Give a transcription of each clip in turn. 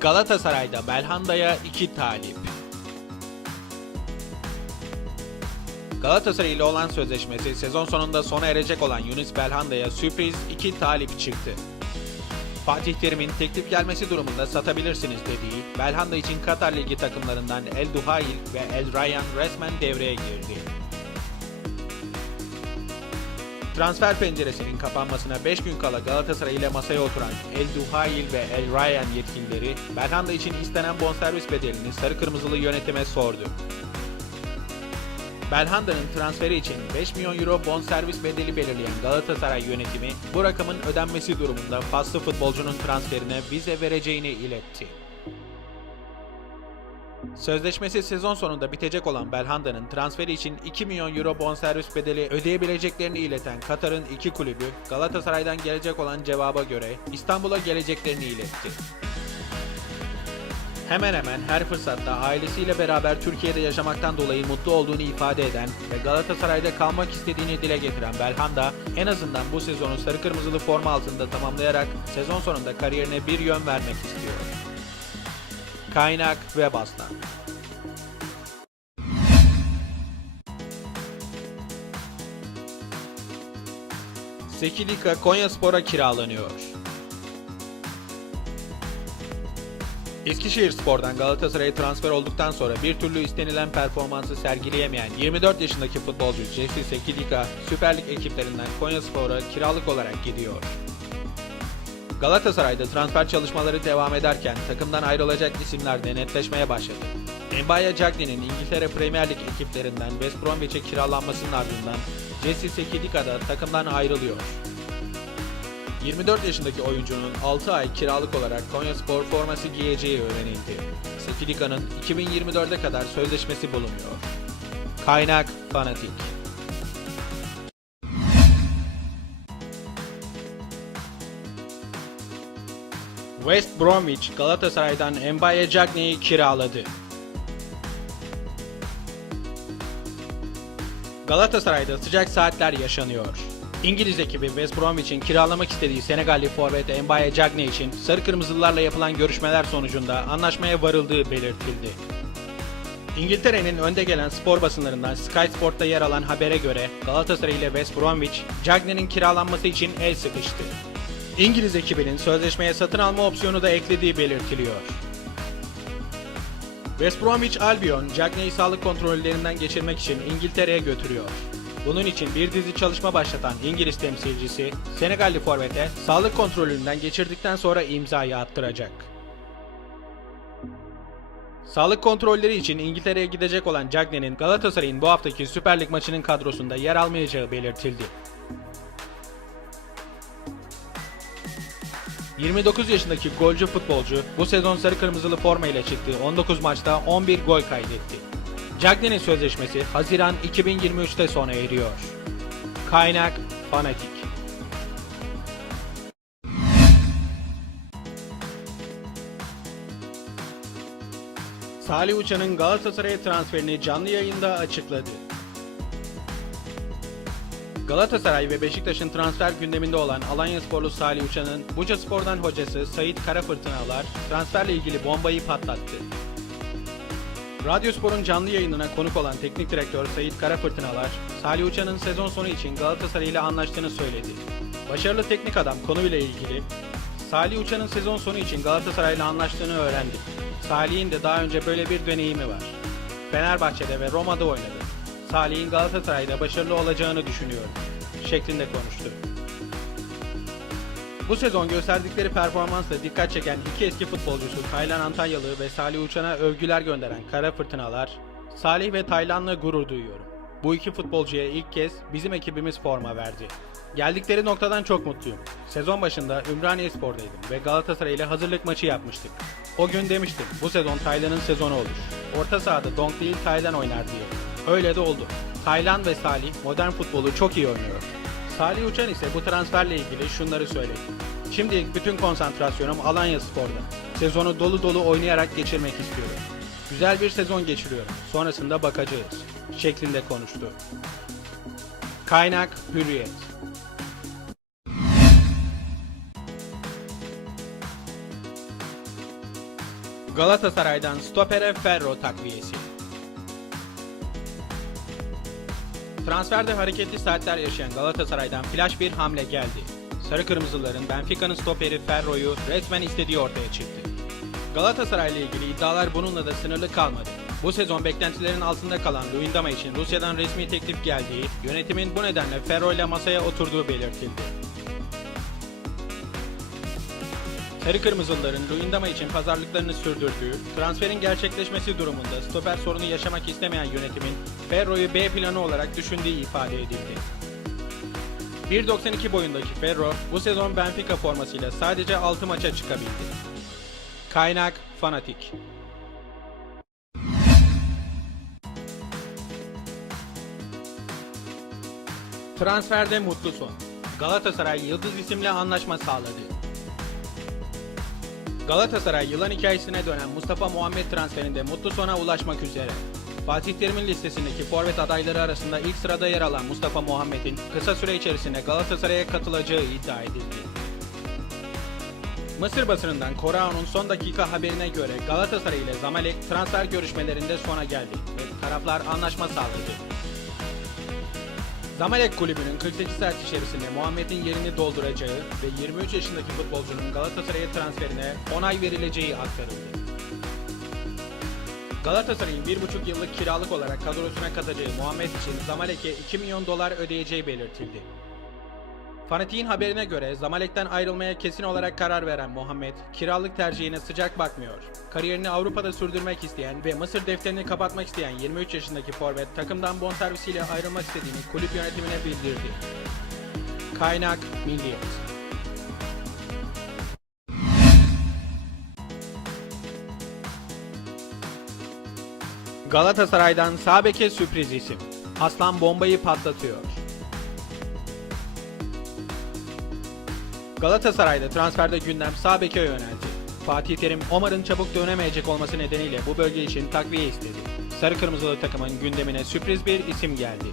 Galatasaray'da Belhanda'ya iki talip. Galatasaray ile olan sözleşmesi sezon sonunda sona erecek olan Yunus Belhanda'ya sürpriz iki talip çıktı. Fatih Terim'in teklif gelmesi durumunda satabilirsiniz dediği Belhanda için Katar Ligi takımlarından El Duhail ve El Rayyan resmen devreye girdi. Transfer penceresinin kapanmasına 5 gün kala Galatasaray ile masaya oturan El Duhail ve El Rayyan yetkilileri Belhanda için istenen bonservis bedelini sarı kırmızılı yönetime sordu. Belhanda'nın transferi için 5 milyon euro bonservis bedeli belirleyen Galatasaray yönetimi bu rakamın ödenmesi durumunda faslı futbolcunun transferine vize vereceğini iletti. Sözleşmesi sezon sonunda bitecek olan Belhanda'nın transferi için 2 milyon euro bonservis bedeli ödeyebileceklerini ileten Katar'ın iki kulübü Galatasaray'dan gelecek olan cevaba göre İstanbul'a geleceklerini iletti. Hemen hemen her fırsatta ailesiyle beraber Türkiye'de yaşamaktan dolayı mutlu olduğunu ifade eden ve Galatasaray'da kalmak istediğini dile getiren Belhanda en azından bu sezonu sarı kırmızılı forma altında tamamlayarak sezon sonunda kariyerine bir yön vermek istiyor. Kaynak ve Bastan Sekilika Konyaspor'a kiralanıyor. Eskişehir Spor'dan Galatasaray'a transfer olduktan sonra bir türlü istenilen performansı sergileyemeyen 24 yaşındaki futbolcu Jesse Sekilika Süper Lig ekiplerinden Konyaspor'a kiralık olarak gidiyor. Galatasaray'da transfer çalışmaları devam ederken takımdan ayrılacak isimler de netleşmeye başladı. Mbaya Cagney'in İngiltere Premier Lig ekiplerinden West Bromwich'e kiralanmasının ardından Jesse Sekilika da takımdan ayrılıyor. 24 yaşındaki oyuncunun 6 ay kiralık olarak Konyaspor forması giyeceği öğrenildi. Sefilika'nın 2024'e kadar sözleşmesi bulunuyor. Kaynak Fanatik West Bromwich Galatasaray'dan Mbaye Cagney'i kiraladı. Galatasaray'da sıcak saatler yaşanıyor. İngiliz ekibi West Bromwich'in kiralamak istediği Senegalli forvet Mbaye Cagney için sarı kırmızılılarla yapılan görüşmeler sonucunda anlaşmaya varıldığı belirtildi. İngiltere'nin önde gelen spor basınlarından Sky Sport'ta yer alan habere göre Galatasaray ile West Bromwich, Cagney'in kiralanması için el sıkıştı. İngiliz ekibinin sözleşmeye satın alma opsiyonu da eklediği belirtiliyor. West Bromwich Albion, Cagney'i sağlık kontrollerinden geçirmek için İngiltere'ye götürüyor. Bunun için bir dizi çalışma başlatan İngiliz temsilcisi, Senegalli forvete sağlık kontrolünden geçirdikten sonra imzayı attıracak. Sağlık kontrolleri için İngiltere'ye gidecek olan Cagney'in Galatasaray'ın bu haftaki Süper Lig maçının kadrosunda yer almayacağı belirtildi. 29 yaşındaki golcü futbolcu bu sezon sarı kırmızılı forma ile çıktığı 19 maçta 11 gol kaydetti. Cagney'in sözleşmesi Haziran 2023'te sona eriyor. Kaynak Fanatik Salih Uçan'ın Galatasaray'a transferini canlı yayında açıkladı. Galatasaray ve Beşiktaş'ın transfer gündeminde olan Alanya Sporlu Salih Uçan'ın Buca Spor'dan hocası Sait Karafırtınalar transferle ilgili bombayı patlattı. Radyospor'un canlı yayınına konuk olan teknik direktör Sait Karafırtınalar, Salih Uçan'ın sezon sonu için Galatasaray ile anlaştığını söyledi. Başarılı teknik adam konuyla ilgili, Salih Uçan'ın sezon sonu için Galatasaray ile anlaştığını öğrendi. Salih'in de daha önce böyle bir deneyimi var. Fenerbahçe'de ve Roma'da oynadı. Salih'in Galatasaray'da başarılı olacağını düşünüyorum şeklinde konuştu. Bu sezon gösterdikleri performansla dikkat çeken iki eski futbolcusu Taylan Antalyalı ve Salih Uçan'a övgüler gönderen Kara Fırtınalar, Salih ve Taylan'la gurur duyuyorum. Bu iki futbolcuya ilk kez bizim ekibimiz forma verdi. Geldikleri noktadan çok mutluyum. Sezon başında Ümraniye Spor'daydım ve Galatasaray ile hazırlık maçı yapmıştık. O gün demiştim bu sezon Taylan'ın sezonu olur. Orta sahada Donk değil Taylan oynar diye. Öyle de oldu. Taylan ve Salih modern futbolu çok iyi oynuyor. Salih Uçan ise bu transferle ilgili şunları söyledi. Şimdilik bütün konsantrasyonum Alanya Spor'da. Sezonu dolu dolu oynayarak geçirmek istiyorum. Güzel bir sezon geçiriyorum. Sonrasında bakacağız. Şeklinde konuştu. Kaynak Hürriyet Galatasaray'dan stopere Ferro takviyesi. Transferde hareketli saatler yaşayan Galatasaray'dan flash bir hamle geldi. Sarı Kırmızıların Benfica'nın stoperi Ferro'yu resmen istediği ortaya çıktı. Galatasaray ile ilgili iddialar bununla da sınırlı kalmadı. Bu sezon beklentilerin altında kalan Luyendama için Rusya'dan resmi teklif geldiği, yönetimin bu nedenle Ferro ile masaya oturduğu belirtildi. Sarı Kırmızılıların Luyendama için pazarlıklarını sürdürdüğü, transferin gerçekleşmesi durumunda stoper sorunu yaşamak istemeyen yönetimin Ferro'yu B planı olarak düşündüğü ifade edildi. 1.92 boyundaki Ferro bu sezon Benfica formasıyla sadece 6 maça çıkabildi. Kaynak Fanatik Transferde mutlu son. Galatasaray Yıldız isimle anlaşma sağladı. Galatasaray yılan hikayesine dönen Mustafa Muhammed transferinde mutlu sona ulaşmak üzere. Fatih Terim'in listesindeki forvet adayları arasında ilk sırada yer alan Mustafa Muhammed'in kısa süre içerisinde Galatasaray'a katılacağı iddia edildi. Mısır basınından Koraon'un son dakika haberine göre Galatasaray ile Zamalek transfer görüşmelerinde sona geldi ve taraflar anlaşma sağladı. Zamalek kulübünün 48 saat içerisinde Muhammed'in yerini dolduracağı ve 23 yaşındaki futbolcunun Galatasaray'a transferine onay verileceği aktarıldı. Galatasaray'ın 1,5 yıllık kiralık olarak kadrosuna katacağı Muhammed için Zamalek'e 2 milyon dolar ödeyeceği belirtildi. Fanatik'in haberine göre Zamalek'ten ayrılmaya kesin olarak karar veren Muhammed, kiralık tercihine sıcak bakmıyor. Kariyerini Avrupa'da sürdürmek isteyen ve Mısır defterini kapatmak isteyen 23 yaşındaki forvet takımdan bonservisiyle ayrılmak istediğini kulüp yönetimine bildirdi. Kaynak Milliyet Galatasaray'dan Sabek'e sürpriz isim. Aslan bombayı patlatıyor. Galatasaray'da transferde gündem sağ beke yöneldi. Fatih Terim, Omar'ın çabuk dönemeyecek olması nedeniyle bu bölge için takviye istedi. Sarı Kırmızılı takımın gündemine sürpriz bir isim geldi.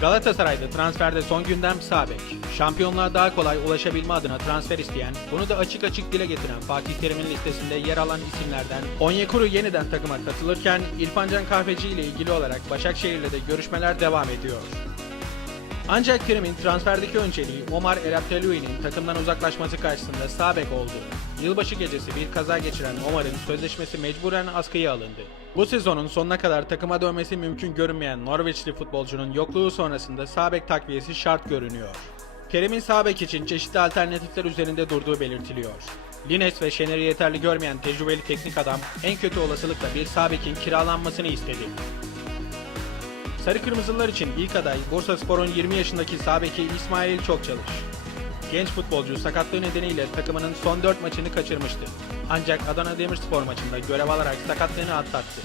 Galatasaray'da transferde son gündem sağ bek. Şampiyonluğa daha kolay ulaşabilme adına transfer isteyen, bunu da açık açık dile getiren Fatih Terim'in listesinde yer alan isimlerden Onyekuru yeniden takıma katılırken İrfan Can Kahveci ile ilgili olarak Başakşehir'le de görüşmeler devam ediyor. Ancak Terim'in transferdeki önceliği Omar Eraptelui'nin takımdan uzaklaşması karşısında sağ bek oldu. Yılbaşı gecesi bir kaza geçiren Omar'ın sözleşmesi mecburen askıya alındı. Bu sezonun sonuna kadar takıma dönmesi mümkün görünmeyen Norveçli futbolcunun yokluğu sonrasında sağ bek takviyesi şart görünüyor. Terim'in sağ bek için çeşitli alternatifler üzerinde durduğu belirtiliyor. Lines ve Şener'i yeterli görmeyen tecrübeli teknik adam en kötü olasılıkla bir sağ bekin kiralanmasını istedi. Sarı Kırmızılar için ilk aday Bursa Spor'un 20 yaşındaki sağ beki İsmail Çokçalış. Genç futbolcu sakatlığı nedeniyle takımının son 4 maçını kaçırmıştı. Ancak Adana Demirspor maçında görev alarak sakatlığını atlattı.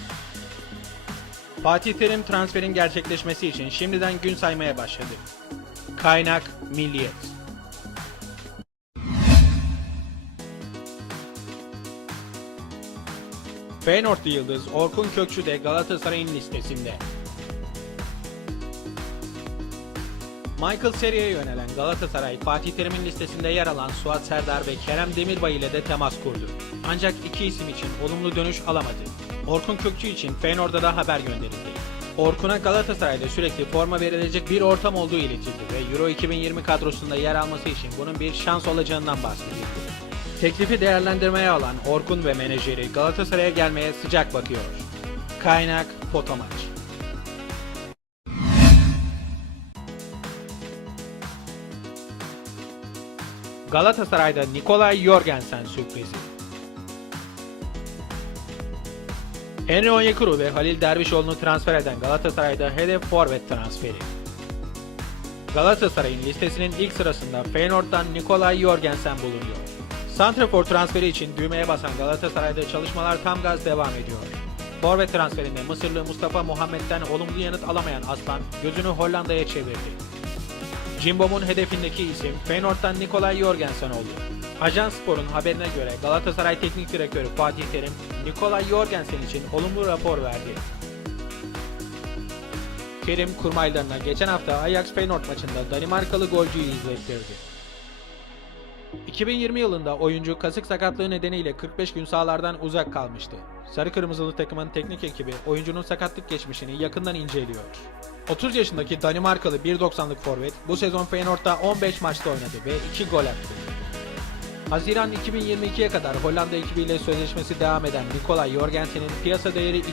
Fatih Terim transferin gerçekleşmesi için şimdiden gün saymaya başladı. Kaynak Milliyet Feyenoordlu yıldız Orkun Kökçü de Galatasaray'ın listesinde. Michael Seri'ye yönelen Galatasaray, Fatih Terim'in listesinde yer alan Suat Serdar ve Kerem Demirbay ile de temas kurdu. Ancak iki isim için olumlu dönüş alamadı. Orkun Kökçü için Feyenoord'a da haber gönderildi. Orkun'a Galatasaray'da sürekli forma verilecek bir ortam olduğu iletildi ve Euro 2020 kadrosunda yer alması için bunun bir şans olacağından bahsedildi. Teklifi değerlendirmeye alan Orkun ve menajeri Galatasaray'a gelmeye sıcak bakıyor. Kaynak Fotomaç Galatasaray'da Nikolay Jorgensen sürprizi. Henry Onyekuru ve Halil Dervişoğlu'nu transfer eden Galatasaray'da hedef forvet transferi. Galatasaray'ın listesinin ilk sırasında Feyenoord'dan Nikolay Jorgensen bulunuyor. Santrafor transferi için düğmeye basan Galatasaray'da çalışmalar tam gaz devam ediyor. Forvet transferinde Mısırlı Mustafa Muhammed'den olumlu yanıt alamayan Aslan gözünü Hollanda'ya çevirdi. Cimbom'un hedefindeki isim Feyenoord'dan Nikolay Jorgensen oldu. Ajans Spor'un haberine göre Galatasaray Teknik Direktörü Fatih Terim, Nikolay Jorgensen için olumlu rapor verdi. Terim kurmaylarına geçen hafta Ajax Feyenoord maçında Danimarkalı golcüyü izlettirdi. 2020 yılında oyuncu kasık sakatlığı nedeniyle 45 gün sahalardan uzak kalmıştı. Sarı Kırmızılı takımın teknik ekibi oyuncunun sakatlık geçmişini yakından inceliyor. 30 yaşındaki Danimarkalı 1.90'lık forvet bu sezon Feyenoord'da 15 maçta oynadı ve 2 gol attı. Haziran 2022'ye kadar Hollanda ekibiyle sözleşmesi devam eden Nikolay Jorgensen'in piyasa değeri